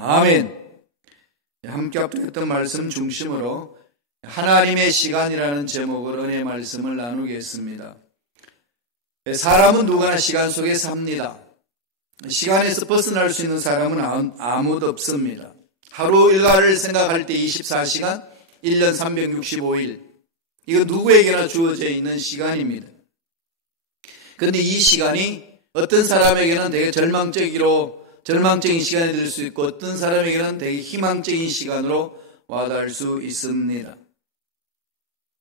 아멘. 함께 합독했던 말씀 중심으로 하나님의 시간이라는 제목으로 은혜의 말씀을 나누겠습니다. 사람은 누구나 시간 속에 삽니다. 시간에서 벗어날 수 있는 사람은 아무도 없습니다. 하루 일과를 생각할 때 24시간, 1년 365일, 이거 누구에게나 주어져 있는 시간입니다. 그런데 이 시간이 어떤 사람에게는 되게 절망적인 시간이 될 수 있고, 어떤 사람에게는 되게 희망적인 시간으로 와닿을 수 있습니다.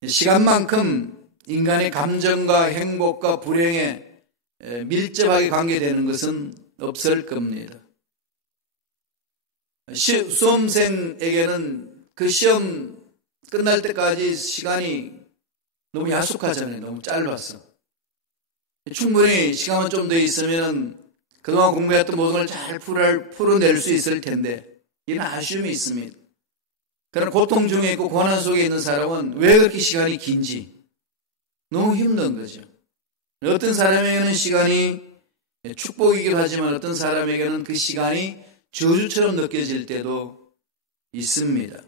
시간만큼 인간의 감정과 행복과 불행에 밀접하게 관계되는 것은 없을 겁니다. 수험생에게는 그 시험 끝날 때까지 시간이 너무 야속하잖아요. 너무 짧았어. 충분히 시간만 좀 더 있으면 그동안 공부했던 모든 걸 잘 풀어낼 수 있을 텐데, 이런 아쉬움이 있습니다. 그러나 고통 중에 있고 고난 속에 있는 사람은 왜 그렇게 시간이 긴지 너무 힘든 거죠. 어떤 사람에게는 시간이 축복이기도 하지만 어떤 사람에게는 그 시간이 저주처럼 느껴질 때도 있습니다.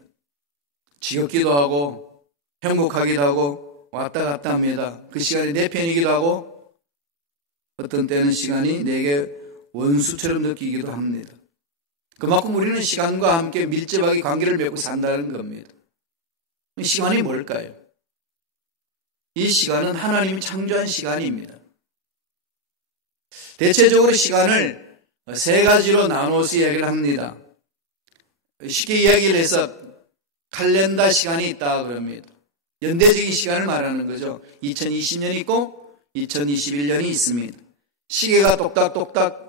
지겹기도 하고 행복하기도 하고 왔다 갔다 합니다. 그 시간이 내 편이기도 하고 어떤 때는 시간이 내게 원수처럼 느끼기도 합니다. 그만큼 우리는 시간과 함께 밀접하게 관계를 맺고 산다는 겁니다. 시간이 뭘까요? 이 시간은 하나님이 창조한 시간입니다. 대체적으로 시간을 세 가지로 나눠서 이야기를 합니다. 쉽게 이야기를 해서 칼렌다 시간이 있다 그럽니다. 연대적인 시간을 말하는 거죠. 2020년이 있고 2021년이 있습니다. 시계가 똑딱똑딱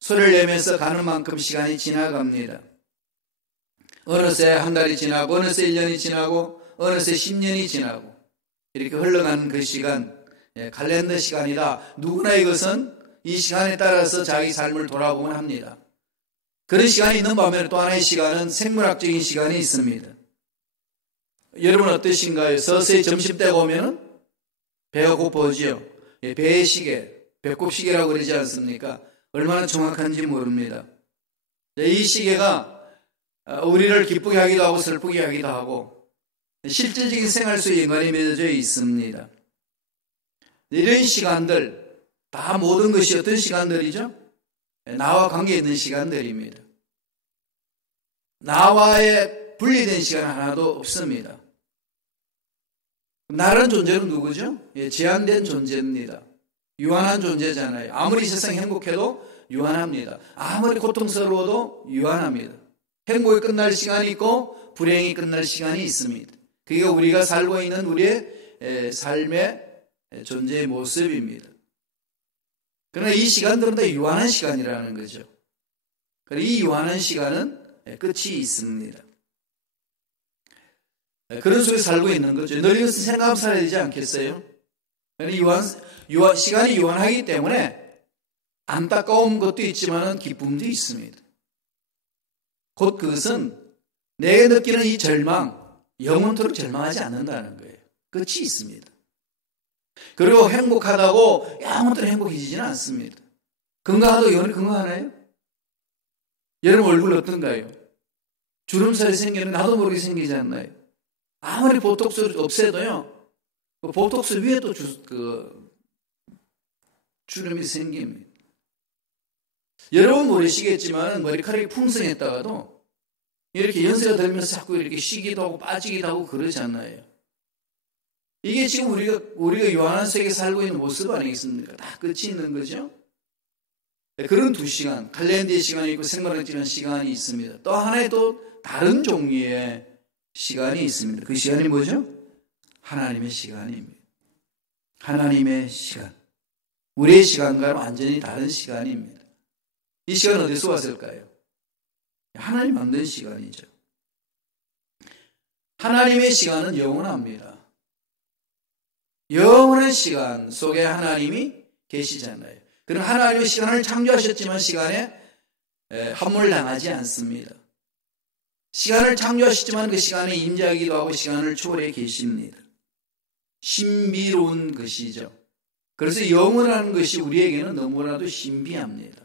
소리를 내면서 가는 만큼 시간이 지나갑니다. 어느새 한 달이 지나고 어느새 1년이 지나고 어느새 10년이 지나고 이렇게 흘러가는 그 시간, 칼렌더 시간이다. 누구나 이것은 이 시간에 따라서 자기 삶을 돌아보면 합니다. 그런 시간이 있는 반면에 또 하나의 시간은 생물학적인 시간이 있습니다. 여러분 어떠신가요? 서서히 점심때가 오면 배가 고파오지요. 배의 시계, 배꼽시계라고 그러지 않습니까? 얼마나 정확한지 모릅니다. 이 시계가 우리를 기쁘게 하기도 하고 슬프게 하기도 하고 실질적인 생활 속에 연관이 맺어져 있습니다. 이런 시간들, 다 모든 것이 어떤 시간들이죠? 나와 관계 있는 시간들입니다. 나와의 분리된 시간 하나도 없습니다. 나라는 존재는 누구죠? 제한된 존재입니다. 유한한 존재잖아요. 아무리 세상이 행복해도 유한합니다. 아무리 고통스러워도 유한합니다. 행복이 끝날 시간이 있고 불행이 끝날 시간이 있습니다. 그게 우리가 살고 있는 우리의 삶의 존재의 모습입니다. 그러나 이 시간들은 다 유한한 시간이라는 거죠. 이 유한한 시간은 끝이 있습니다. 그런 속에 살고 있는 거죠. 늘 이것은 생각하며 살아야 되지 않겠어요? 시간이 유한하기 때문에 안타까운 것도 있지만 기쁨도 있습니다. 곧 그것은 내가 느끼는 이 절망, 영원토록 절망하지 않는다는 거예요. 끝이 있습니다. 그리고 행복하다고 영원토록 행복해지지는 않습니다. 건강하다고 영원히 건강하나요? 여러분 얼굴 어떤가요? 주름살이 생기는 나도 모르게 생기지 않나요? 아무리 보톡스를 없애도요, 그 보톡스 위에 또 주름이 생깁니다. 여러분 모르시겠지만 머리카락이 풍성했다가도 이렇게 연세가 들면서 자꾸 이렇게 쉬기도 하고 빠지기도 하고 그러지 않나요? 이게 지금 우리가 유한한 세계에 살고 있는 모습 아니겠습니까? 다 끝이 있는 거죠. 그런 두 시간, 칼렌더의 시간이 있고 생물학적인 시간이 있습니다. 또 하나의 또 다른 종류의 시간이 있습니다. 그 시간이 뭐죠? 하나님의 시간입니다. 하나님의 시간. 우리의 시간과는 완전히 다른 시간입니다. 이 시간은 어디서 왔을까요? 하나님 만든 시간이죠. 하나님의 시간은 영원합니다. 영원한 시간 속에 하나님이 계시잖아요. 그럼 하나님의 시간을 창조하셨지만 시간에 함몰당하지 않습니다. 시간을 창조하셨지만 그 시간에 임재하기도 하고 시간을 초월해 계십니다. 신비로운 것이죠. 그래서 영원한 것이 우리에게는 너무나도 신비합니다.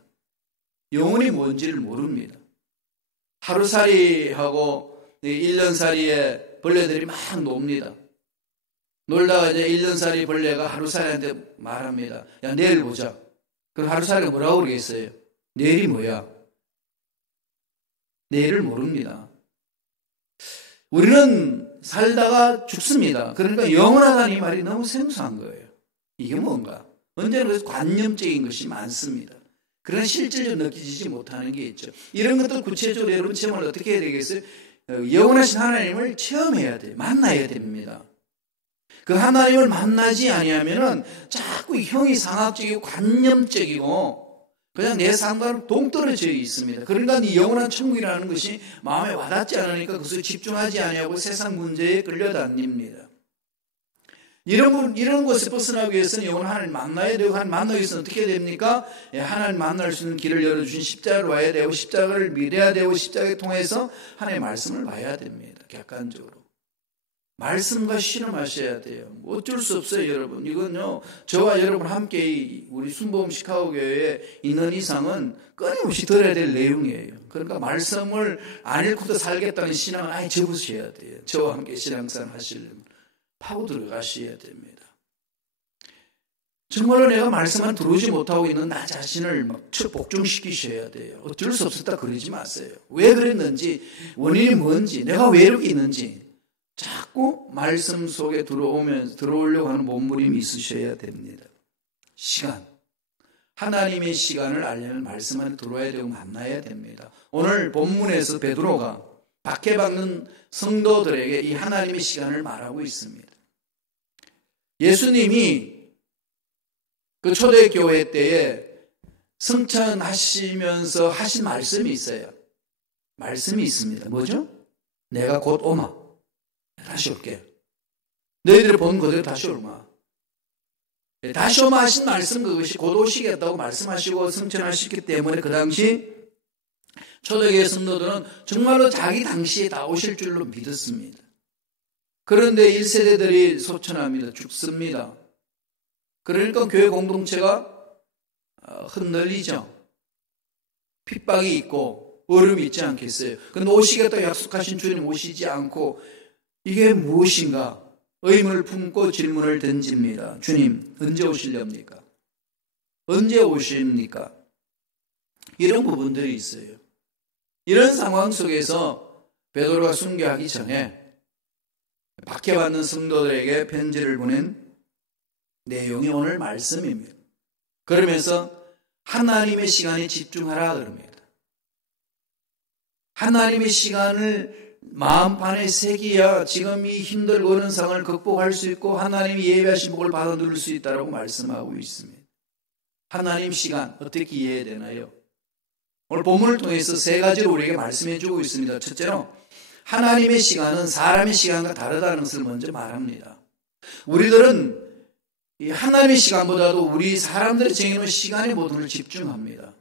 영혼이 뭔지를 모릅니다. 하루살이하고 1년살이에 벌레들이 막 놉니다. 놀다가 이제 1년살이 벌레가 하루살이한테 말합니다. 야, 내일 보자. 그럼 하루살이가 뭐라고 그러겠어요? 내일이 뭐야? 내일을 모릅니다. 우리는 살다가 죽습니다. 그러니까 영원하다는 이 말이 너무 생소한 거예요. 이게 뭔가? 언제나 그래서 관념적인 것이 많습니다. 그런 실질적으로 느끼지 못하는 게 있죠. 이런 것들 구체적으로 여러분 체험을 어떻게 해야 되겠어요? 영원하신 하나님을 체험해야 돼요. 만나야 됩니다. 그 하나님을 만나지 아니하면은 자꾸 형이 상학적이고 관념적이고 그냥 내 삶과는 동떨어져 있습니다. 그러니까 이 영원한 천국이라는 것이 마음에 와닿지 않으니까 그것을 집중하지 아니하고 세상 문제에 끌려다닙니다. 이런 것을 벗어나기 위해서는 영원한 하나님을 만나야 되고, 만나기 위해서는 어떻게 해야 됩니까? 하나님 만날 수 있는 길을 열어주신 십자가를 와야 되고, 십자가를 믿어야 되고, 십자가를 통해서 하나님의 말씀을 봐야 됩니다. 객관적으로. 말씀과 실험하셔야 돼요. 어쩔 수 없어요, 여러분. 이건요, 저와 여러분 함께 우리 순복음 시카고 교회에 있는 이상은 끊임없이 들어야 될 내용이에요. 그러니까 말씀을 안 읽고도 살겠다는 신앙을 아예 접으셔야 돼요. 저와 함께 신앙생활 하시려면. 파고 들어가셔야 됩니다. 정말로 내가 말씀만 들어오지 못하고 있는 나 자신을 막 복종시키셔야 돼요. 어쩔 수 없었다 그러지 마세요. 왜 그랬는지, 원인이 뭔지, 내가 왜 이렇게 있는지 자꾸 말씀 속에 들어오려고 하는 몸부림이 있으셔야 됩니다. 시간. 하나님의 시간을 알려면 말씀 안에 들어와야 되고 만나야 됩니다. 오늘 본문에서 베드로가 박해받는 성도들에게 이 하나님의 시간을 말하고 있습니다. 예수님이 그 초대교회 때에 승천하시면서 하신 말씀이 있어요. 말씀이 있습니다. 뭐죠? 내가 곧 오마. 다시 올게. 너희들이 본 그대로 다시 오마. 다시 오마 하신 말씀 그것이 곧 오시겠다고 말씀하시고 승천하셨기 때문에 그 당시 초대교회 성도들은 정말로 자기 당시에 다 오실 줄로 믿었습니다. 그런데 1세대들이 소천합니다. 죽습니다. 그러니까 교회 공동체가 흔들리죠. 핍박이 있고 어려움이 있지 않겠어요. 그런데 오시겠다고 약속하신 주님 오시지 않고 이게 무엇인가 의문을 품고 질문을 던집니다. 주님 언제 오시렵니까? 언제 오십니까? 이런 부분들이 있어요. 이런 상황 속에서 베드로가 순교하기 전에 박해받는 성도들에게 편지를 보낸 내용이 오늘 말씀입니다. 그러면서 하나님의 시간에 집중하라 그럽니다. 하나님의 시간을 마음판에 새기야 지금 이 힘들고 어려운 상황을 극복할 수 있고 하나님이 예배하신 복을 받아 누릴 수 있다고 말씀하고 있습니다. 하나님 시간 어떻게 이해해야 되나요? 오늘 본문을 통해서 세 가지로 우리에게 말씀해 주고 있습니다. 첫째로 하나님의 시간은 사람의 시간과 다르다는 것을 먼저 말합니다. 우리들은 이 하나님의 시간보다도 우리 사람들이 정해놓은 시간에 모든 집중합니다.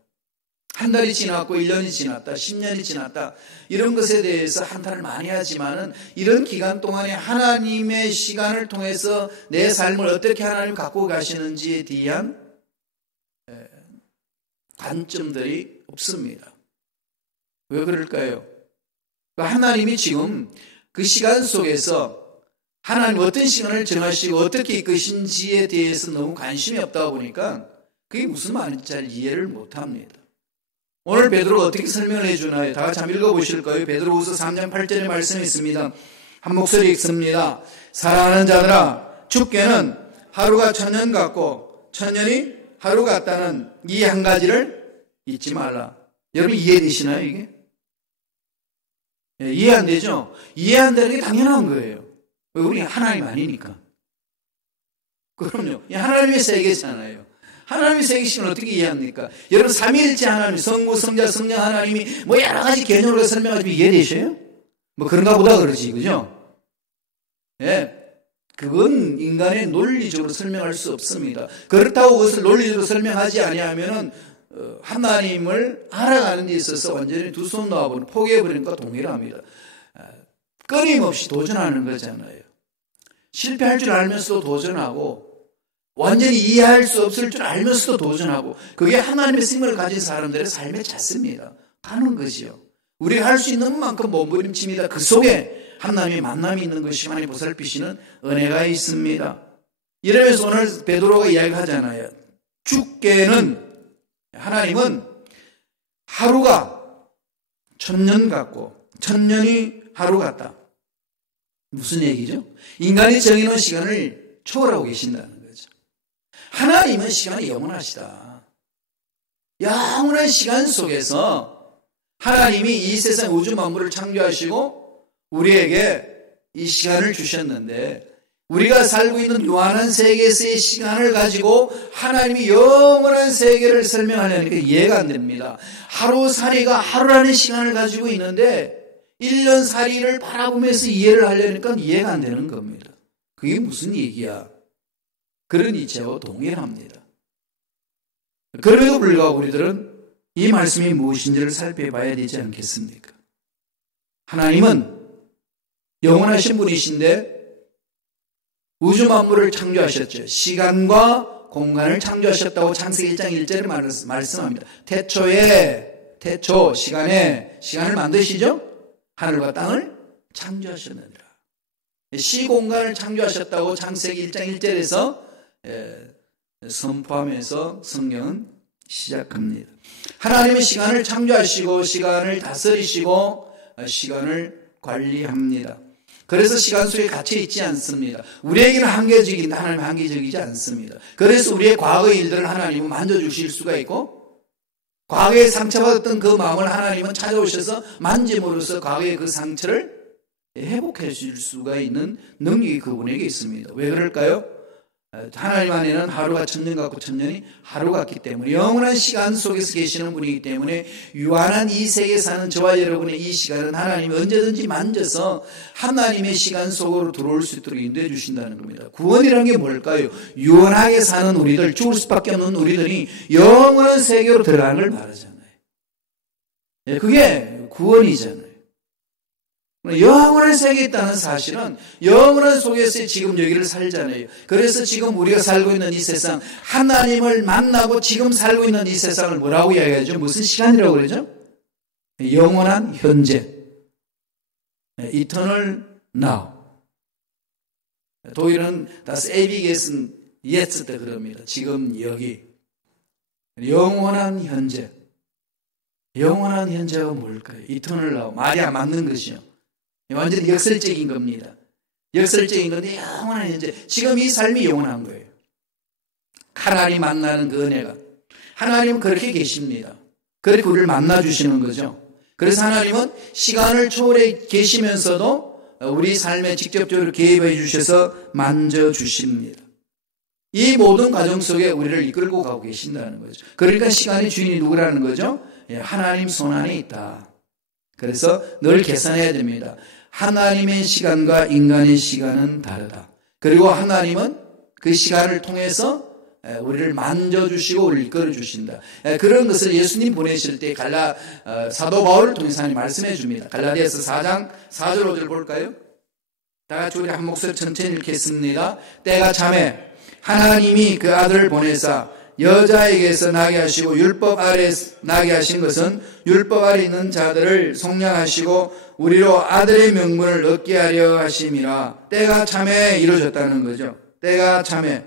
한 달이 지났고 1년이 지났다, 10년이 지났다 이런 것에 대해서 한탄을 많이 하지만은 이런 기간 동안에 하나님의 시간을 통해서 내 삶을 어떻게 하나님 갖고 가시는지에 대한 관점들이 없습니다. 왜 그럴까요? 하나님이 지금 그 시간 속에서 하나님 어떤 시간을 정하시고 어떻게 이끄신지에 대해서 너무 관심이 없다 보니까 그게 무슨 말인지 잘 이해를 못합니다. 오늘 베드로가 어떻게 설명을 해주나요? 다 같이 한번 읽어보실까요? 베드로후서 3장 8절의 말씀이 있습니다. 한 목소리 읽습니다. 사랑하는 자들아 주께는 하루가 천년 같고 천년이 하루 같다는 이 한 가지를 잊지 말라. 여러분 이해되시나요 이게? 이해 안 되죠? 이해 안 되는 게 당연한 거예요. 왜? 우리 하나님 아니니까. 그럼요. 하나님의 세계잖아요. 하나님의 세계심을 어떻게 이해합니까? 여러분 삼위일체 하나님, 성부, 성자, 성령 하나님이 뭐 여러 가지 개념으로 설명하시면 이해되셔요? 뭐 그런가 보다 그러지, 그죠? 예. 그건 인간의 논리적으로 설명할 수 없습니다. 그렇다고 그것을 논리적으로 설명하지 아니하면은 하나님을 알아가는 데 있어서 완전히 두 손 놓아버리고 포기해버리는 것과 동일합니다. 끊임없이 도전하는 거잖아요. 실패할 줄 알면서도 도전하고 완전히 이해할 수 없을 줄 알면서도 도전하고 그게 하나님의 생명을 가진 사람들의 삶의 자세입니다. 가는 거죠. 우리가 할 수 있는 만큼 몸부림칩니다. 그 속에 하나님의 만남이 있는 것이 하나님 보살피시는 은혜가 있습니다. 이러면서 오늘 베드로가 이야기하잖아요. 주께는, 하나님은 하루가 천년 같고 천년이 하루 같다. 무슨 얘기죠? 인간이 정해놓은 시간을 초월하고 계신다는 거죠. 하나님은 시간이 영원하시다. 영원한 시간 속에서 하나님이 이 세상 우주 만물을 창조하시고 우리에게 이 시간을 주셨는데, 우리가 살고 있는 유한한 세계에서의 시간을 가지고 하나님이 영원한 세계를 설명하려니까 이해가 안 됩니다. 하루살이가 하루라는 시간을 가지고 있는데 1년살이를 바라보면서 이해를 하려니까 이해가 안 되는 겁니다. 그게 무슨 얘기야? 그런 이치하고 동일합니다. 그럼에도 불구하고 우리들은 이 말씀이 무엇인지를 살펴봐야 되지 않겠습니까? 하나님은 영원하신 분이신데 우주 만물을 창조하셨죠. 시간과 공간을 창조하셨다고 창세기 1장 1절에 말씀합니다. 태초 시간에 시간을 만드시죠? 하늘과 땅을 창조하셨느니라. 시공간을 창조하셨다고 창세기 1장 1절에서 선포하면서 성경은 시작합니다. 하나님은 시간을 창조하시고 시간을 다스리시고 시간을 관리합니다. 그래서 시간 속에 갇혀 있지 않습니다. 우리에게는 한계적인데 하나님은 한계적이지 않습니다. 그래서 우리의 과거의 일들을 하나님은 만져주실 수가 있고, 과거에 상처받았던 그 마음을 하나님은 찾아오셔서 만짐으로써 과거의 그 상처를 회복해 줄 수가 있는 능력이 그분에게 있습니다. 왜 그럴까요? 하나님 안에는 하루가 천년 같고 천년이 하루 같기 때문에, 영원한 시간 속에서 계시는 분이기 때문에 유한한 이 세계에 사는 저와 여러분의 이 시간은 하나님이 언제든지 만져서 하나님의 시간 속으로 들어올 수 있도록 인도해 주신다는 겁니다. 구원이라는 게 뭘까요? 유한하게 사는 우리들, 죽을 수밖에 없는 우리들이 영원한 세계로 들어가는 걸 말하잖아요. 그게 구원이잖아요. 영원한 세계에 있다는 사실은 영원한 속에서 지금 여기를 살잖아요. 그래서 지금 우리가 살고 있는 이 세상, 하나님을 만나고 지금 살고 있는 이 세상을 뭐라고 이야기하죠? 무슨 시간이라고 그러죠? 영원한 현재, Eternal Now. 독일은 das Ewiges Jetzt 때 그럽니다. 지금 여기. 영원한 현재. 영원한 현재가 뭘까요? Eternal Now. 말이 안 맞는 것이요. 완전히 역설적인 겁니다. 역설적인 건데 영원한 현재. 지금 이 삶이 영원한 거예요. 하나님 만나는 그 은혜가. 하나님은 그렇게 계십니다. 그렇게 우리를 만나주시는 거죠. 그래서 하나님은 시간을 초월해 계시면서도 우리 삶에 직접적으로 개입해 주셔서 만져주십니다. 이 모든 과정 속에 우리를 이끌고 가고 계신다는 거죠. 그러니까 시간의 주인이 누구라는 거죠? 하나님 손 안에 있다. 그래서 늘 계산해야 됩니다. 하나님의 시간과 인간의 시간은 다르다. 그리고 하나님은 그 시간을 통해서 우리를 만져주시고 우리를 이끌어주신다. 그런 것을 예수님 보내실 때 사도 바울을 통해서 하나님 말씀해 줍니다. 갈라디아서 4장 4절 5절 볼까요? 다 같이 우리 한 목소리 천천히 읽겠습니다. 때가 참에 하나님이 그 아들을 보내사 여자에게서 나게 하시고 율법 아래 나게 하신 것은 율법 아래 있는 자들을 속량하시고 우리로 아들의 명분을 얻게 하려 하심이라. 때가 참에 이루어졌다는 거죠. 때가 참에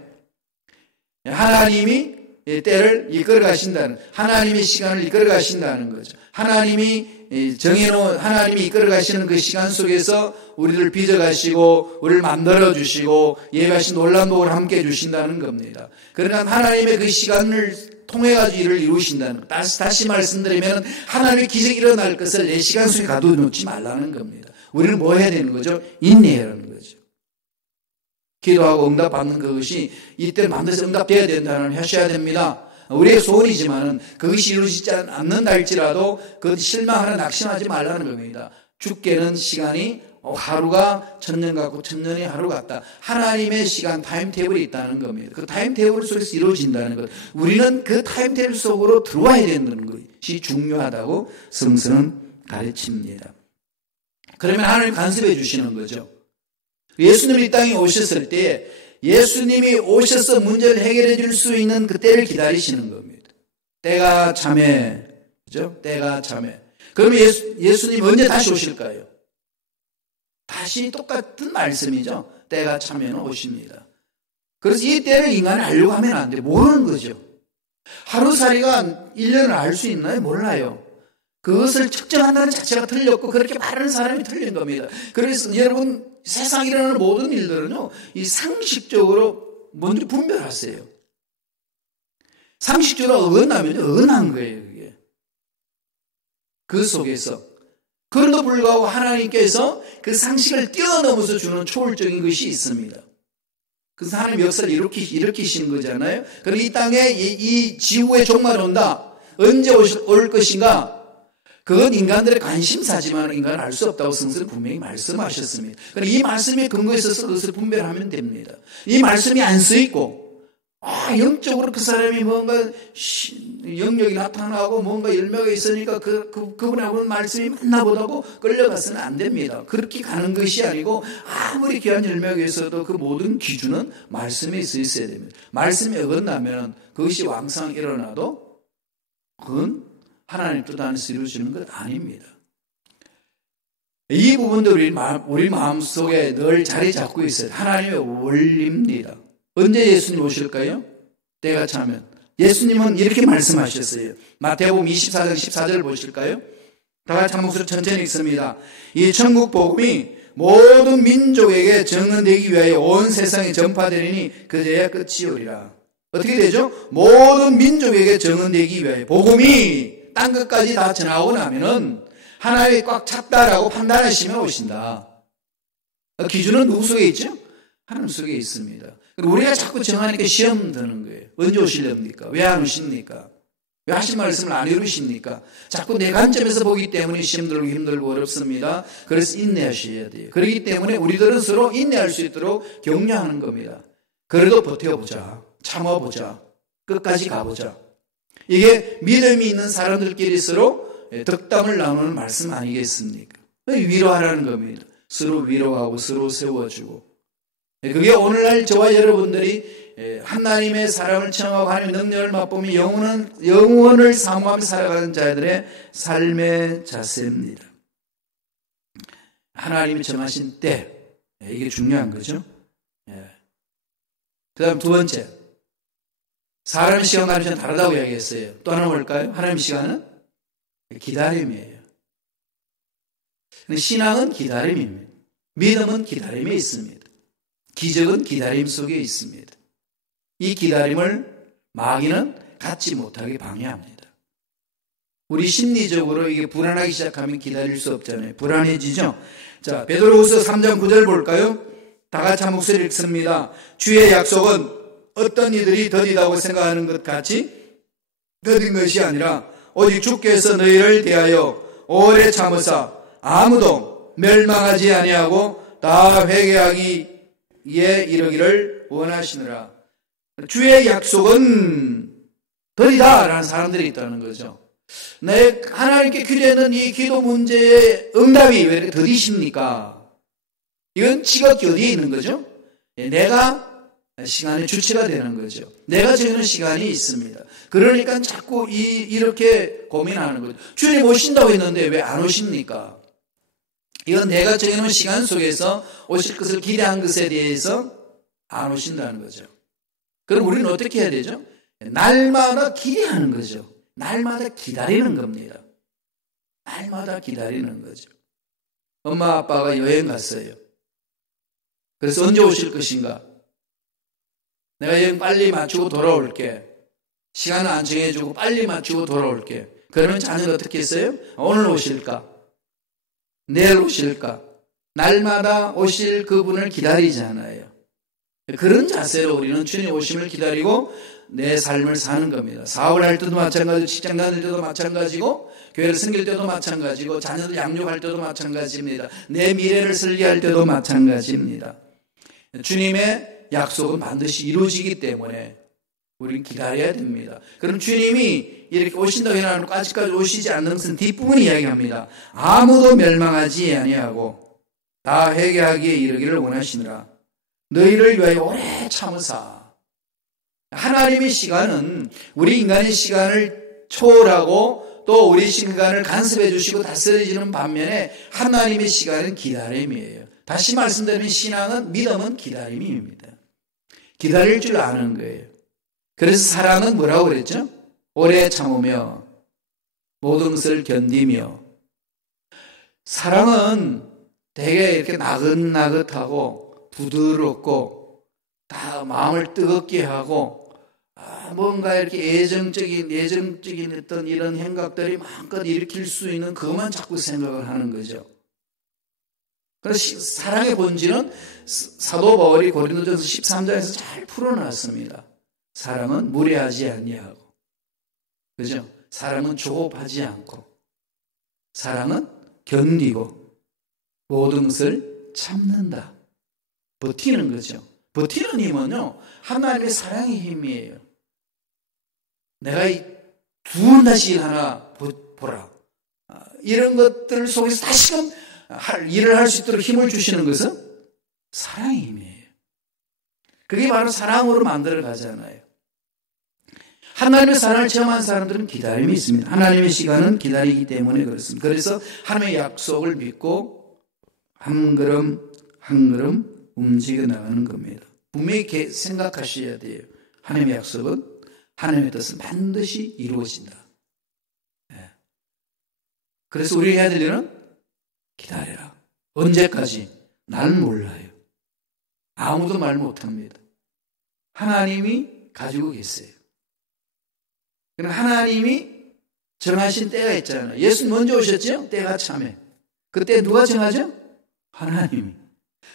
하나님이 때를 이끌어 가신다는, 하나님의 시간을 이끌어 가신다는 거죠. 하나님이 정해놓은, 하나님이 이끌어 가시는 그 시간 속에서 우리를 빚어 가시고 우리를 만들어 주시고 예배하신 놀라운 복을 함께 주신다는 겁니다. 그러니까 하나님의 그 시간을 통해 가지고 일을 이루신다는 것. 다시 말씀드리면 하나님의 기적이 일어날 것을 내 시간 속에 가둬놓지 말라는 겁니다. 우리는 뭐 해야 되는 거죠? 인내하라는 거죠. 기도하고 응답받는 그것이 이때 반드시 응답되어야 된다는 하셔야 됩니다. 우리의 소원이지만은 그것이 이루어지지 않는다 할지라도 그 실망하는 낙심하지 말라는 겁니다. 주께는 시간이 하루가 천년 같고 천년이 하루 같다. 하나님의 시간 타임테이블이 있다는 겁니다. 그 타임테이블 속에서 이루어진다는 것. 우리는 그 타임테이블 속으로 들어와야 된다는 것이 중요하다고 성서는 가르칩니다. 그러면 하나님 간섭해 주시는 거죠. 예수님이 이 땅에 오셨을 때 예수님이 오셔서 문제를 해결해 줄 수 있는 그 때를 기다리시는 겁니다. 때가 참에, 그죠? 때가 참에. 그러면 예수님 언제 다시 오실까요? 다시 똑같은 말씀이죠. 때가 차면 오십니다. 그래서 이 때를 인간이 알려고 하면 안 돼요. 모르는 거죠. 하루살이가 1년을 알 수 있나요? 몰라요. 그것을 측정한다는 자체가 틀렸고 그렇게 말하는 사람이 틀린 겁니다. 그래서 여러분 세상에 일어나는 모든 일들은요, 이 상식적으로 먼저 분별하세요. 상식적으로 어긋나면 어긋난 거예요. 그게. 그 속에서 그럼에도 불구하고 하나님께서 그 상식을 뛰어넘어서 주는 초월적인 것이 있습니다. 그래서 하나님 역사를 일으키신 거잖아요. 그리고 이 땅에 이 지구의 종말이 온다. 언제 올 것인가? 그건 인간들의 관심사지만 인간은 알 수 없다고 성서는 분명히 말씀하셨습니다. 그러니까 이 말씀에 근거에 있어서 그것을 분별하면 됩니다. 이 말씀이 안 쓰이고 영적으로 그 사람이 뭔가 영역이 나타나고 뭔가 열매가 있으니까 그분하고는 말씀이 맞나 보다고 끌려가서는 안 됩니다. 그렇게 가는 것이 아니고 아무리 귀한 열매가 있어도 그 모든 기준은 말씀에 있어야 됩니다. 말씀이 어긋나면 그것이 왕성 일어나도 그건 하나님 뜻 안에서 이루어지는 것 아닙니다. 이 부분도 우리 마음속에 늘 자리 잡고 있어요. 하나님의 원리입니다. 언제 예수님 오실까요? 때가 차면. 예수님은 이렇게 말씀하셨어요. 마태복음 24장 14절 보실까요? 다 같이 한 목소리로 천천히 읽습니다. 이 천국 복음이 모든 민족에게 증언되기 위하여 온 세상에 전파되리니 그제야 끝이 오리라. 어떻게 되죠? 모든 민족에게 증언되기 위하여 복음이 땅 끝까지 다 전하고 나면은 하나님이 꽉 찼다라고 판단하시면 오신다. 기준은 누구 속에 있죠? 하나님 속에 있습니다. 우리가 자꾸 정하니까 시험 드는 거예요. 언제 오시렵니까? 왜 안 오십니까? 왜 하신 말씀을 안 이루십니까? 자꾸 내 관점에서 보기 때문에 시험 들고 힘들고 어렵습니다. 그래서 인내하셔야 돼요. 그렇기 때문에 우리들은 서로 인내할 수 있도록 격려하는 겁니다. 그래도 버텨보자. 참아보자. 끝까지 가보자. 이게 믿음이 있는 사람들끼리 서로 덕담을 나누는 말씀 아니겠습니까? 위로하라는 겁니다. 서로 위로하고 서로 세워주고. 그게 오늘날 저와 여러분들이 하나님의 사랑을 청하고 하나님의 능력을 맛보며 영원을 사모하며 살아가는 자들의 삶의 자세입니다. 하나님이 정하신 때, 이게 중요한 거죠. 그 다음 두 번째, 사람의 시간과 하나님의 시간은 다르다고 이야기했어요. 또 하나 뭘까요? 하나님의 시간은 기다림이에요. 신앙은 기다림입니다. 믿음은 기다림에 있습니다. 기적은 기다림 속에 있습니다. 이 기다림을 마귀는 갖지 못하게 방해합니다. 우리 심리적으로 이게 불안하기 시작하면 기다릴 수 없잖아요. 불안해지죠? 자, 베드로후서 3장 9절 볼까요? 다 같이 한 목소리 읽습니다. 주의 약속은 어떤 이들이 더디다고 생각하는 것 같이 더딘 것이 아니라 오직 주께서 너희를 대하여 오래 참으사 아무도 멸망하지 아니하고 다 회개하기에 이르기를 원하시느라. 주의 약속은 더디다라는 사람들이 있다는 거죠. 내 하나님께 기도하는 이 기도 문제의 응답이 왜 이렇게 더디십니까? 이건 지극히 어디에 있는 거죠? 내가 시간의 주체가 되는 거죠. 내가 정하는 시간이 있습니다. 그러니까 자꾸 이렇게 고민하는 거죠. 주님 오신다고 했는데 왜 안 오십니까? 이건 내가 정해놓은 시간 속에서 오실 것을 기대한 것에 대해서 안 오신다는 거죠. 그럼 우리는 어떻게 해야 되죠? 날마다 기대하는 거죠. 날마다 기다리는 겁니다. 날마다 기다리는 거죠. 엄마 아빠가 여행 갔어요. 그래서 언제 오실 것인가? 내가 여행 빨리 마치고 돌아올게. 시간을 안 정해주고 빨리 마치고 돌아올게. 그러면 자녀는 어떻게 했어요? 오늘 오실까? 내일 오실까? 날마다 오실 그분을 기다리잖아요. 그런 자세로 우리는 주님 오심을 기다리고 내 삶을 사는 겁니다. 사업을 할 때도 마찬가지고 직장 다닐 때도 마찬가지고 교회를 섬길 때도 마찬가지고 자녀들 양육할 때도 마찬가지입니다. 내 미래를 설계할 때도 마찬가지입니다. 주님의 약속은 반드시 이루어지기 때문에 우리는 기다려야 됩니다. 그럼 주님이 이렇게 오신다고 해놓고 아직까지 오시지 않는 것은 뒷부분이 이야기합니다. 아무도 멸망하지 아니하고 다 회개하기에 이르기를 원하시느라 너희를 위하여 오래 참으사. 하나님의 시간은 우리 인간의 시간을 초월하고 또 우리 시간을 간섭해 주시고 다스려지는 반면에 하나님의 시간은 기다림이에요. 다시 말씀드리면 신앙은, 믿음은 기다림입니다. 기다릴 줄 아는 거예요. 그래서 사랑은 뭐라고 그랬죠? 오래 참으며 모든 것을 견디며. 사랑은 되게 이렇게 나긋나긋하고 부드럽고 다 마음을 뜨겁게 하고 뭔가 이렇게 예정적인 어떤 이런 행각들이 마음껏 일으킬 수 있는 그것만 자꾸 생각을 하는 거죠. 그래서 사랑의 본질은 사도 바울이 고린도전서 13장에서 잘 풀어놨습니다. 사랑은 무례하지 아니하고, 그죠? 사랑은 조급하지 않고, 사랑은 견디고 모든 것을 참는다. 버티는 거죠. 버티는 힘은요, 하나님의 사랑의 힘이에요. 내가 두 번 다시 하나 보라. 이런 것들 속에서 다시금 일을 할 수 있도록 힘을 주시는 것은 사랑의 힘이에요. 그게 바로 사랑으로 만들어 가잖아요. 하나님의 사랑을 체험한 사람들은 기다림이 있습니다. 하나님의 시간은 기다리기 때문에 그렇습니다. 그래서 하나님의 약속을 믿고 한 걸음 한 걸음 움직여 나가는 겁니다. 분명히 생각하셔야 돼요. 하나님의 약속은 하나님의 뜻은 반드시 이루어진다. 그래서 우리가 해야 될 일은 기다려라. 언제까지? 나는 몰라요. 아무도 말 못합니다. 하나님이 가지고 계세요. 그럼 하나님이 정하신 때가 있잖아요. 예수 먼저 오셨죠? 때가 참에. 그때 누가 정하죠? 하나님이.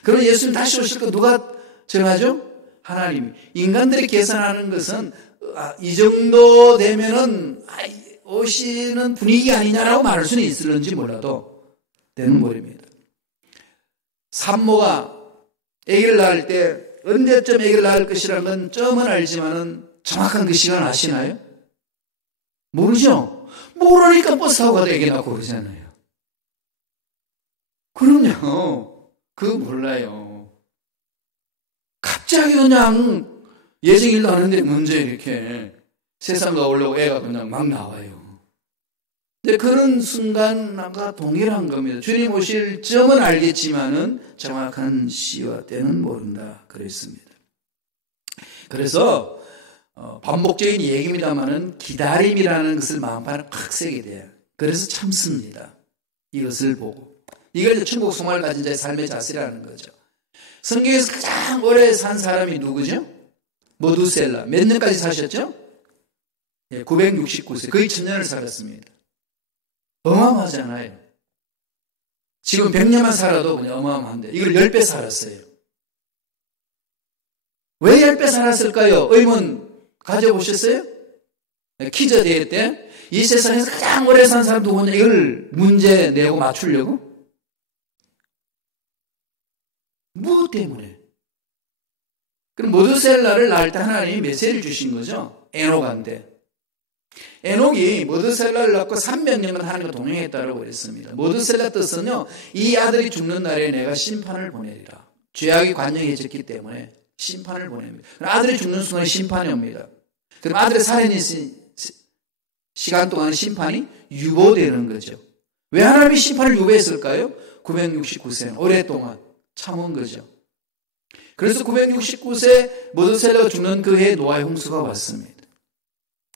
그럼 예수님 다시 오실 거 누가 정하죠? 하나님이. 인간들이 계산하는 것은 이 정도 되면은 오시는 분위기 아니냐라고 말할 수는 있을는지 몰라도 되는 말입니다. 산모가 아기를 낳을 때 언제쯤 아기를 낳을 것이라는 건 점은 알지만은 정확한 그 시간 아시나요? 모르죠? 모르니까 버스 타고 가도 아기 낳고 그러잖아요. 그럼요. 그거 몰라요. 갑자기 그냥 예정일도 하는데 먼저 이렇게 세상 가오려고 애가 그냥 막 나와요. 근데 그런 순간과 동일한 겁니다. 주님 오실 점은 알겠지만은 정확한 시와 때는 모른다. 그랬습니다. 그래서 반복적인 얘기입니다만은 기다림이라는 것을 마음판에 팍 새게 돼요. 그래서 참습니다. 이것을 보고. 이걸 이제 천국 소망을 가진 자의 삶의 자세라는 거죠. 성경에서 가장 오래 산 사람이 누구죠? 모두셀라. 몇 년까지 사셨죠? 969세. 거의 1000년을 살았습니다. 어마어마하잖아요. 지금 100년만 살아도 그냥 어마어마한데 이걸 10배 살았어요. 왜 10배 살았을까요? 의문 가져보셨어요? 퀴즈 대회 때 이 세상에서 가장 오래 산 사람 누구냐 이걸 문제 내고 맞추려고? 무엇 때문에? 그럼 모두셀라를 낳을 때 하나님이 메시지를 주신 거죠. 에녹한테. 에녹이 모두셀라를 낳고 300년간 하나님과 동행했다고 그랬습니다. 모두셀라 뜻은요, 이 아들이 죽는 날에 내가 심판을 보내리라. 죄악이 관영해졌기 때문에 심판을 보냅니다. 아들이 죽는 순간에 심판이 옵니다. 그럼 아들의 살아있는 시간 동안 심판이 유보되는 거죠. 왜 하나님이 심판을 유보했을까요? 969세 오랫동안 참은 거죠. 그래서 969세 모두셀라가 죽는 그 해에 노아의 홍수가 왔습니다.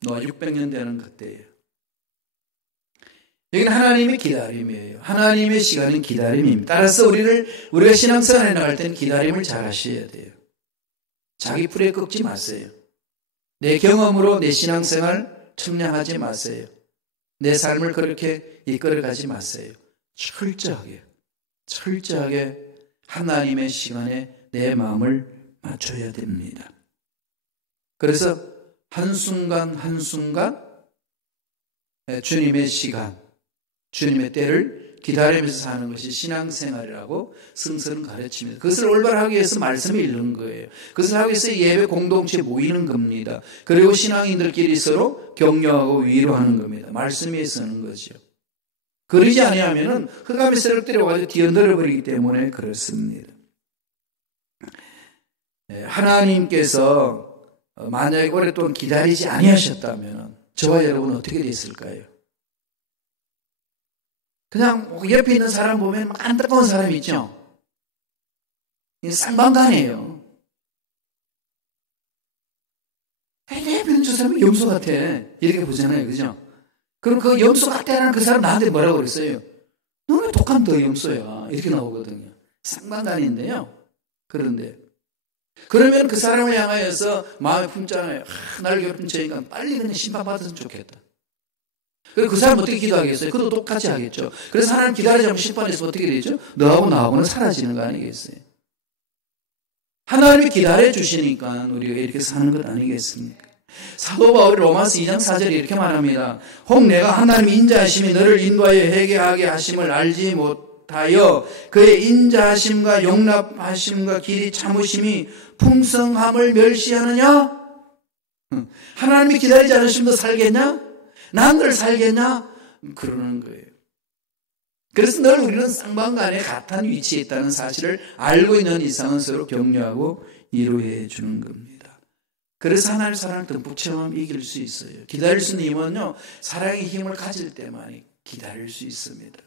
노아 600년 되는 그때예요. 여기는 하나님의 기다림이에요. 하나님의 시간은 기다림입니다. 따라서 우리가 신앙생활에 나갈 때는 기다림을 잘 하셔야 돼요. 자기 풀에 꺾지 마세요. 내 경험으로 내 신앙생활 측량하지 마세요. 내 삶을 그렇게 이끌어가지 마세요. 철저하게 하나님의 시간에 내 마음을 맞춰야 됩니다. 그래서 한순간 한순간 주님의 시간, 주님의 때를 기다리면서 사는 것이 신앙생활이라고 성서는 가르칩니다. 그것을 올바르게 하기 위해서 말씀을 읽는 거예요. 그것을 하기 위해서 예배 공동체에 모이는 겁니다. 그리고 신앙인들끼리 서로 격려하고 위로하는 겁니다. 말씀 위에 서는 거죠. 그러지 아니하면은 흑암의 세력 때려가지고 뒤흔들어 버리기 때문에 그렇습니다. 하나님께서 만약에 오랫동안 기다리지 아니하셨다면 저와 여러분은 어떻게 됐을까요? 그냥 옆에 있는 사람 보면 막 안타까운 사람 있죠? 이게 쌍방간이에요. 내 옆에 있는 저 사람은 염소 같아. 이렇게 보잖아요. 그죠? 그럼 그 염소 같다라는 그 사람 나한테 뭐라고 그랬어요? 너는 독한 더 염소야. 이렇게 나오거든요. 쌍방간인데요. 그런데 그러면 그 사람을 향하여서 마음에 품잖아요. 나를 괴롭힌 죄니까 빨리 그냥 심판받았으면 좋겠다. 그리고 그 사람 어떻게 기도하겠어요? 그도 똑같이 하겠죠. 그래서 하나님 기다리지 않고 심판해서 어떻게 되죠? 너하고 나하고는 사라지는 거 아니겠어요? 하나님이 기다려 주시니까 우리가 이렇게 사는 것 아니겠습니까? 사도 바울이 로마서 2장 4절에 이렇게 말합니다. 혹 내가 하나님이 인자하심이 너를 인도하여 회개하게 하심을 알지 못하여 그의 인자하심과 용납하심과 길이 참으심이 풍성함을 멸시하느냐? 하나님이 기다리지 않으시면 너 살겠냐? 난 널 살겠냐? 그러는 거예요. 그래서 늘 우리는 쌍방간에 같은 위치에 있다는 사실을 알고 있는 이상은 서로 격려하고 위로해 주는 겁니다. 그래서 하나님의 사랑을 듬뿍 체험하면 이길 수 있어요. 기다릴 수 있는 힘은요, 사랑의 힘을 가질 때만 기다릴 수 있습니다.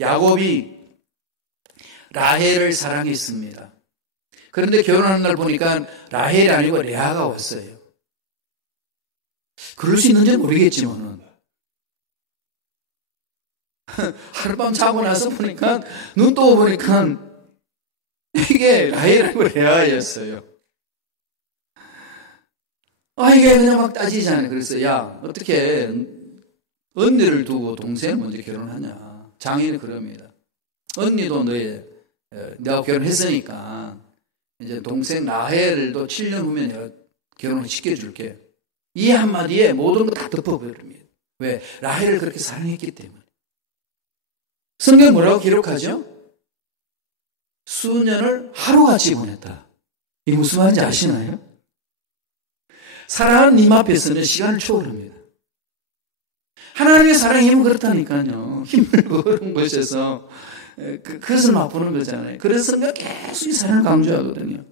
야곱이 라헬을 사랑했습니다. 그런데 결혼하는 날 보니까 라헬이 아니고 레아가 왔어요. 그럴 수 있는지 모르겠지만은 하룻밤 자고 나서 보니까 눈 떠 보니까 이게 라헬이고 레아였어요. 이게 그냥 막 따지잖아요. 그래서 야 어떻게 언니를 두고 동생을 먼저 결혼하냐. 장인이 그럽니다. 언니도 내가 결혼했으니까 이제 동생 라헬도 7년 후면 내가 결혼을 시켜줄게. 이 한마디에 모든 거 다 덮어버립니다. 왜? 라헬을 그렇게 사랑했기 때문에. 성경 뭐라고 기록하죠? 수년을 하루같이 보냈다. 이게 무슨 말인지 아시나요? 사랑하는 님 앞에서는 시간을 초월합니다. 하나님의 사랑의 힘은 그렇다니까요. 힘을 거는 것에서 그것을 맛보는 거잖아요. 그래서 성경 계속 이 사랑을 강조하거든요.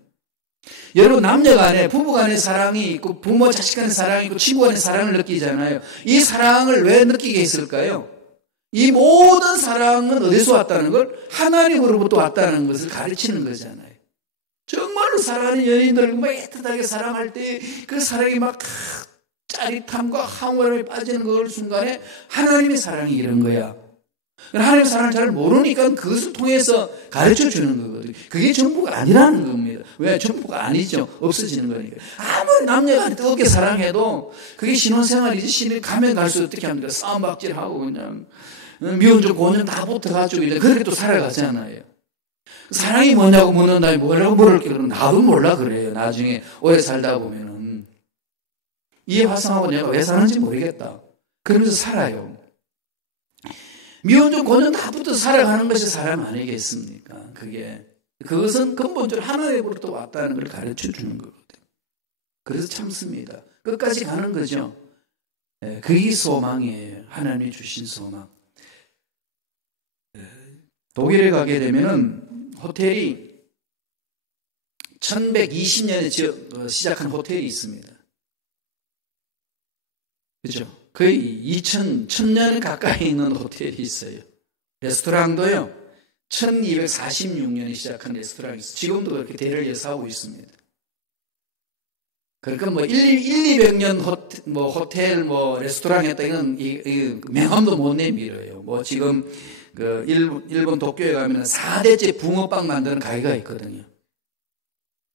여러분 남녀 간에 부부 간의 사랑이 있고 부모 자식 간의 사랑이 있고 친구 간의 사랑을 느끼잖아요. 이 사랑을 왜 느끼게 했을까요? 이 모든 사랑은 어디서 왔다는 걸 하나님으로부터 왔다는 것을 가르치는 거잖아요. 정말로 사랑하는 연인들 막 애틋하게 사랑할 때 그 사랑이 막 짜릿함과 황홀함에 빠지는 그 순간에 하나님의 사랑이 이런 거야. 하나님의 사랑을 잘 모르니까 그것을 통해서 가르쳐 주는 거거든요. 그게 전부가 아니라는 겁니다. 왜? 전부가 아니죠. 없어지는 거니까. 아무리 남녀가 뜨겁게 사랑해도 그게 신혼생활이지. 신혼 가면 갈수록 어떻게 합니까? 싸움박질하고 그냥 미운 점 고년 다 붙어가지고 이제 그렇게 또 살아가잖아요. 사랑이 뭐냐고 묻는다면 뭐라고 물을게 그러면 나도 몰라 그래요. 나중에 오래 살다 보면은 이해 화상하고 내가 왜 사는지 모르겠다. 그러면서 살아요. 미운 점 고년 다 붙어 살아가는 것이 사람 아니겠습니까? 그것은 근본적으로 하나님으로부터 왔다는 걸 가르쳐 주는 거거든요. 그래서 참습니다. 끝까지 가는 거죠. 그게 소망이에요. 하나님이 주신 소망. 독일에 가게 되면은 호텔이 1120년에 시작한 호텔이 있습니다. 그렇죠? 거의 1000년 가까이 있는 호텔이 있어요. 레스토랑도요. 1246년에 시작한 레스토랑이 있어요. 지금도 그렇게 대를 이어서 있습니다. 그러니까 200년 호텔, 레스토랑 했다, 이건, 명함도 못 내밀어요. 지금, 일본 도쿄에 가면 4대째 붕어빵 만드는 가게가 있거든요.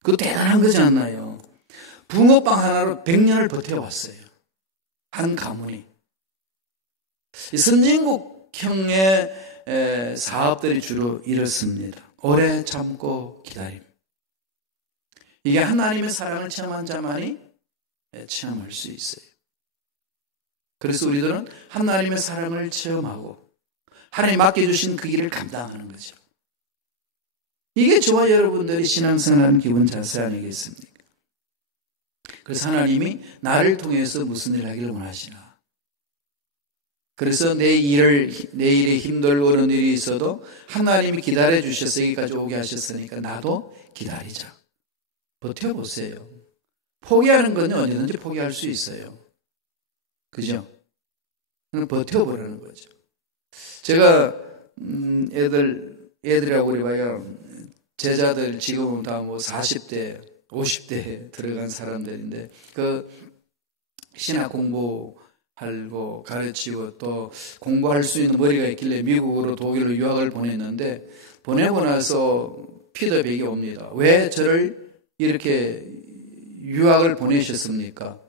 그거 대단한 거지 않나요? 붕어빵 하나로 100년을 버텨왔어요. 한 가문이. 선진국형의 사업들이 주로 이렇습니다. 오래 참고 기다림. 이게 하나님의 사랑을 체험한 자만이 체험할 수 있어요. 그래서 우리들은 하나님의 사랑을 체험하고 하나님 맡겨주신 그 일을 감당하는 거죠. 이게 저와 여러분들이 신앙생활하는 기본 자세 아니겠습니까? 그래서 하나님이 나를 통해서 무슨 일을 하기를 원하시나. 그래서 내 일에 힘들고 어려운 일이 있어도 하나님이 기다려 주셔서 여기까지 오게 하셨으니까 나도 기다리자. 버텨보세요. 포기하는 건 언제든지 포기할 수 있어요. 그죠? 버텨보라는 거죠. 제가 애들이라고 우리 봐요. 제자들 지금은 다 뭐 40대, 50대에 들어간 사람들인데 그 신학 공부하고 가르치고 또 공부할 수 있는 머리가 있길래 미국으로 독일로 유학을 보냈는데 보내고 나서 피드백이 옵니다. 왜 저를 이렇게 유학을 보내셨습니까?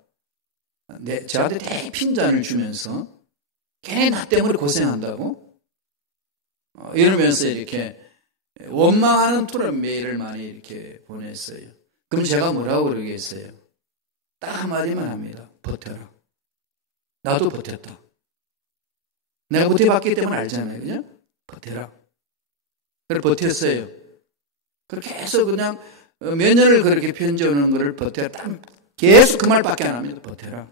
저한테 대핀잔을 주면서 걔네 나 때문에 고생한다고? 이러면서 이렇게 원망하는 투런 메일을 많이 이렇게 보냈어요. 그럼 제가 뭐라고 그러겠어요? 딱 한마디만 합니다. 버텨라. 나도 버텼다. 내가 버텨봤기 때문에 알잖아요. 그죠? 버텨라. 그래 버텼어요. 그렇게 계속 그냥 몇 년을 그렇게 편지 오는 거를 버텨라. 계속 그 말밖에 안 합니다. 버텨라.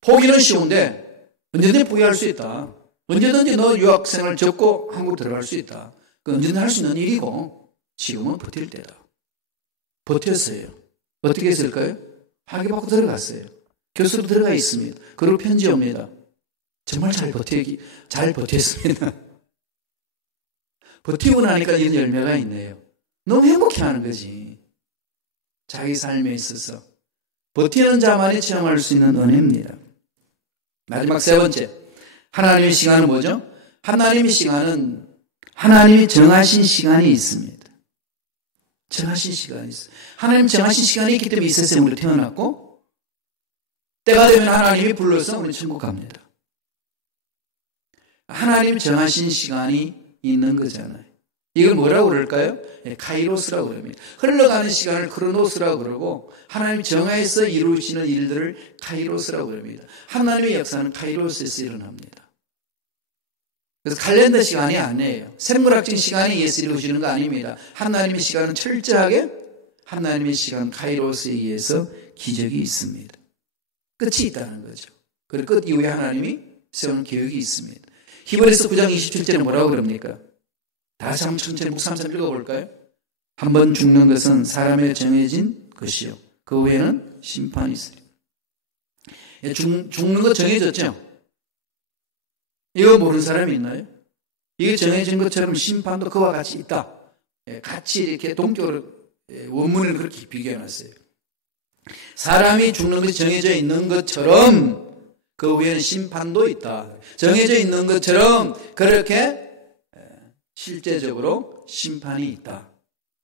포기는 쉬운데 언제든지 포기할 수 있다. 언제든지 너 유학생활 접고 한국 들어갈 수 있다. 그 언제든지 할 수 있는 일이고 지금은 버틸 때다. 버텼어요. 어떻게 했을까요? 학위 받고 들어갔어요. 교수로 들어가 있습니다. 그리고 편지 옵니다. 정말 잘 버텼습니다. 버티고 나니까 이런 열매가 있네요. 너무 행복해하는 거지. 자기 삶에 있어서 버티는 자만이 체험할 수 있는 은혜입니다. 마지막 세 번째, 하나님의 시간은 뭐죠? 하나님의 시간은 하나님이 정하신 시간이 있습니다. 정하신 시간이 있어요. 하나님 정하신 시간이 있기 때문에 이 세상에 우리 태어났고 때가 되면 하나님이 불러서 우리 천국 갑니다. 하나님 정하신 시간이 있는 거잖아요. 이걸 뭐라고 그럴까요? 카이로스라고 그럽니다. 흘러가는 시간을 크로노스라고 그러고 하나님 정하에서 이루시는 일들을 카이로스라고 그럽니다. 하나님의 역사는 카이로스에서 일어납니다. 그래서 칼렌더 시간이 아니에요. 생물학적인 시간이 예수 이루어지는 거 아닙니다. 하나님의 시간은 철저하게 하나님의 시간 카이로스에 의해서 기적이 있습니다. 끝이 있다는 거죠. 그리고 끝 이후에 하나님이 세우는 계획이 있습니다. 히브리서 9장 27절에 뭐라고 그럽니까? 다시 한번 천천히 묵상해서 읽어볼까요? 한 번 죽는 것은 사람의 정해진 것이요. 그 후에는 심판이 있으리. 죽는 거 정해졌죠? 이거 모르는 사람이 있나요? 이게 정해진 것처럼 심판도 그와 같이 있다. 같이 이렇게 동격으로 원문을 그렇게 비교해놨어요. 사람이 죽는 것이 정해져 있는 것처럼 그 후에는 심판도 있다. 정해져 있는 것처럼 그렇게 실제적으로 심판이 있다.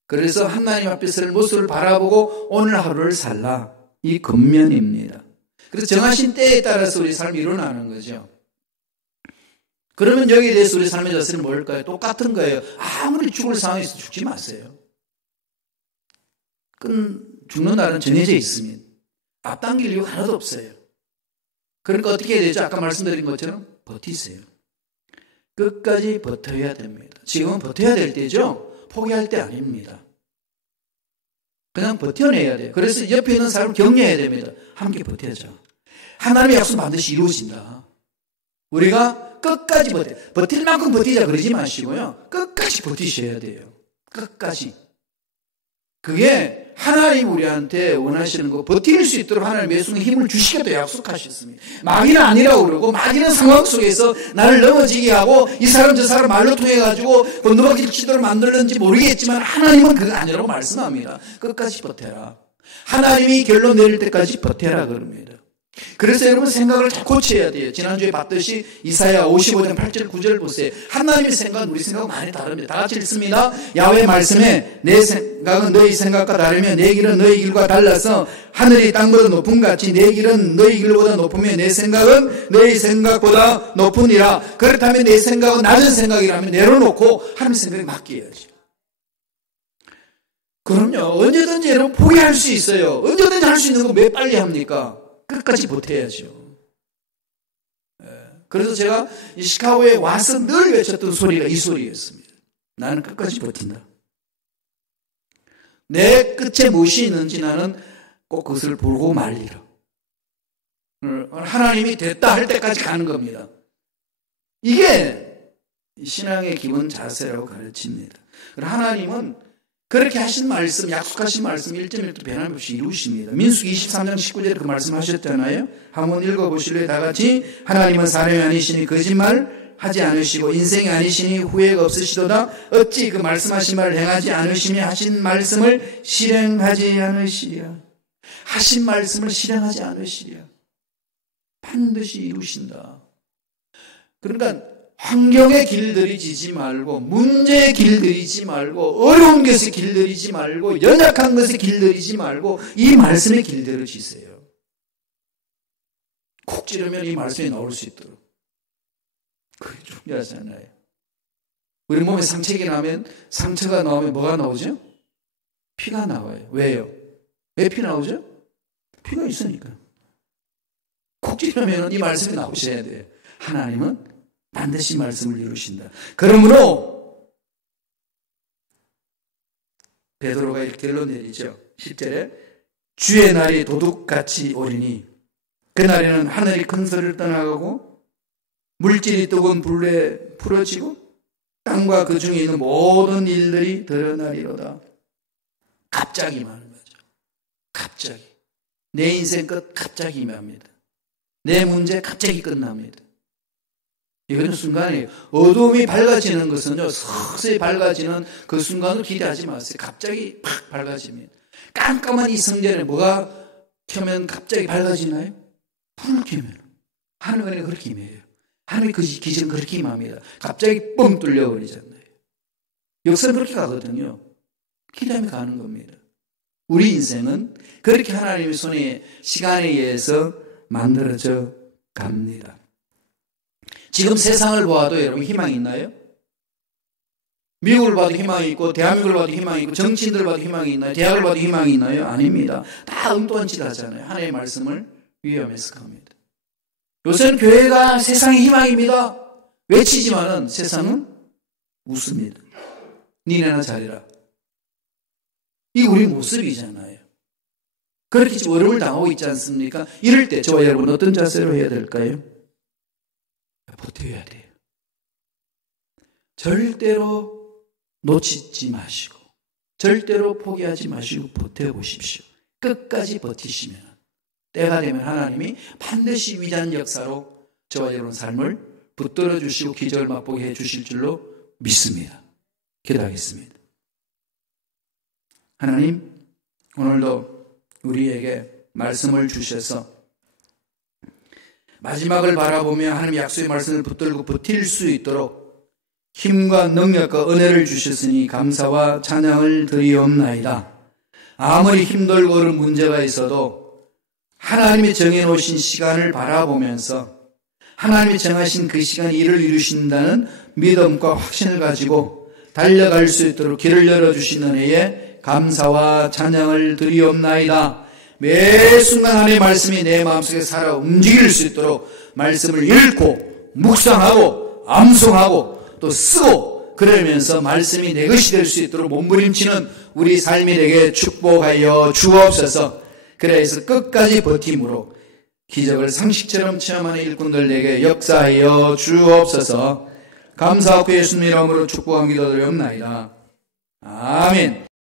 그래서 하나님 앞에 설 모습을 바라보고 오늘 하루를 살라. 이 근면입니다. 그래서 정하신 때에 따라서 우리 삶이 일어나는 거죠. 그러면 여기에 대해서 우리 삶의 자세는 뭘까요? 똑같은 거예요. 아무리 죽을 상황에서 죽지 마세요. 죽는 날은 정해져 있습니다. 앞당길 이유가 하나도 없어요. 그러니까 어떻게 해야 되죠? 아까 말씀드린 것처럼 버티세요. 끝까지 버텨야 됩니다. 지금은 버텨야 될 때죠. 포기할 때 아닙니다. 그냥 버텨내야 돼요. 그래서 옆에 있는 사람을 격려해야 됩니다. 함께 버텨자. 하나님의 약속 반드시 이루어진다. 우리가 끝까지 버틸 만큼 버티자 그러지 마시고요. 끝까지 버티셔야 돼요. 끝까지. 그게 하나님 우리한테 원하시는 거 버틸 수 있도록 하나님 매 순간 힘을 주시겠다 약속하셨습니다. 마귀는 아니라고 그러고 마귀는 상황 속에서 나를 넘어지게 하고 이 사람 저 사람 말로 통해 가지고 건너가길 기도를 만들는지 모르겠지만 하나님은 그거 아니라고 말씀합니다. 끝까지 버텨라. 하나님이 결론 내릴 때까지 버텨라 그럽니다. 그래서 여러분 생각을 잘 고쳐야 돼요. 지난주에 봤듯이 이사야 55장 8절 9절 보세요. 하나님의 생각은 우리 생각은 많이 다릅니다. 다 같이 읽습니다. 야훼 말씀에 내 생각은 너희 생각과 다르며 내 길은 너희 길과 달라서 하늘이 땅보다 높은 같이 내 길은 너희 길보다 높으며 내 생각은 너희 생각보다 높으니라. 그렇다면 내 생각은 낮은 생각이라면 내려놓고 하나님 생각에 맡겨야죠. 그럼요. 언제든지 여러분 포기할 수 있어요. 언제든지 할 수 있는 거 왜 빨리 합니까? 끝까지 버텨야죠. 그래서 제가 이 시카고에 와서 늘 외쳤던 소리가 이 소리였습니다. 나는 끝까지 버틴다. 내 끝에 무엇이 있는지 나는 꼭 그것을 보고 말리라. 하나님이 됐다 할 때까지 가는 겁니다. 이게 신앙의 기본 자세라고 가르칩니다. 하나님은 그렇게 하신 말씀, 약속하신 말씀 1.1도 변함없이 이루십니다. 민수기 23장 19절에 그 말씀 하셨잖아요. 한번 읽어보실래요? 다 같이. 하나님은 사람이 아니시니 거짓말 하지 않으시고 인생이 아니시니 후회가 없으시도다. 어찌 그 말씀하신 말을 행하지 않으시며 하신 말씀을 실행하지 않으시랴. 하신 말씀을 실행하지 않으시랴. 반드시 이루신다. 그러니까 환경에 길들이지 말고, 문제에 길들이지 말고, 어려운 것에 길들이지 말고, 연약한 것에 길들이지 말고 이 말씀에 길들여지세요. 콕 찌르면 이 말씀이 나올 수 있도록. 그게 중요하잖아요. 우리 몸에 상처가 나면, 상처가 나오면 뭐가 나오죠? 피가 나와요. 왜요? 왜 피 나오죠? 피가 있으니까. 콕 찌르면 이 말씀이 나오셔야 돼요. 하나님은 반드시 말씀을 이루신다. 그러므로 베드로가 이렇게 결론 내리죠. 10절에 주의 날이 도둑같이 오리니 그날에는 하늘이 큰 소리를 떠나가고 물질이 뜨거운 불에 풀어지고 땅과 그 중에 있는 모든 일들이 드러나리로다. 갑자기 임하는 거죠. 갑자기. 내 인생 끝 갑자기 임합니다. 내 문제 갑자기 끝납니다. 이거는 순간이에요. 어둠이 밝아지는 것은요, 서서히 밝아지는 그 순간을 기대하지 마세요. 갑자기 팍 밝아집니다. 깜깜한 이 성전에 뭐가 켜면 갑자기 밝아지나요? 불을 켜면. 하늘은 그렇게 임해요. 하늘 그 기적은 그렇게 임합니다. 갑자기 뻥 뚫려버리잖아요. 역사는 그렇게 가거든요. 기대하며 가는 겁니다. 우리 인생은 그렇게 하나님의 손에 시간에 의해서 만들어져 갑니다. 지금 세상을 보아도 여러분 희망이 있나요? 미국을 봐도 희망이 있고 대한민국을 봐도 희망이 있고 정치인들을 봐도 희망이 있나요? 대학을 봐도 희망이 있나요? 아닙니다. 다 엉뚱한 짓 하잖아요. 하나님의 말씀을 위험해서 합니다. 요새는 교회가 세상의 희망입니다. 외치지만은 세상은 웃습니다. 니네나 잘해라. 이게 우리 모습이잖아요. 그렇게 지금 어려움을 당하고 있지 않습니까? 이럴 때 저와 여러분 어떤 자세로 해야 될까요? 버텨야 돼요. 절대로 놓치지 마시고 절대로 포기하지 마시고 버텨보십시오. 끝까지 버티시면 때가 되면 하나님이 반드시 위대한 역사로 저와 여러분 삶을 붙들어 주시고 기적을 맛보게 해 주실 줄로 믿습니다. 기도하겠습니다. 하나님, 오늘도 우리에게 말씀을 주셔서 마지막을 바라보며 하나님의 약속의 말씀을 붙들고 버틸 수 있도록 힘과 능력과 은혜를 주셨으니 감사와 찬양을 드리옵나이다. 아무리 힘들고 어려운 문제가 있어도 하나님이 정해놓으신 시간을 바라보면서 하나님이 정하신 그 시간에 일을 이루신다는 믿음과 확신을 가지고 달려갈 수 있도록 길을 열어주신 은혜에 감사와 찬양을 드리옵나이다. 매 순간 하나님의 말씀이 내 마음속에 살아 움직일 수 있도록 말씀을 읽고 묵상하고 암송하고 또 쓰고 그러면서 말씀이 내 것이 될 수 있도록 몸부림치는 우리 삶이 되게 축복하여 주옵소서. 그래서 끝까지 버팀으로 기적을 상식처럼 체험하는 일꾼들에게 역사하여 주옵소서. 감사하고 예수님 이름으로 축복합니다. 기도드리옵나이다. 아멘.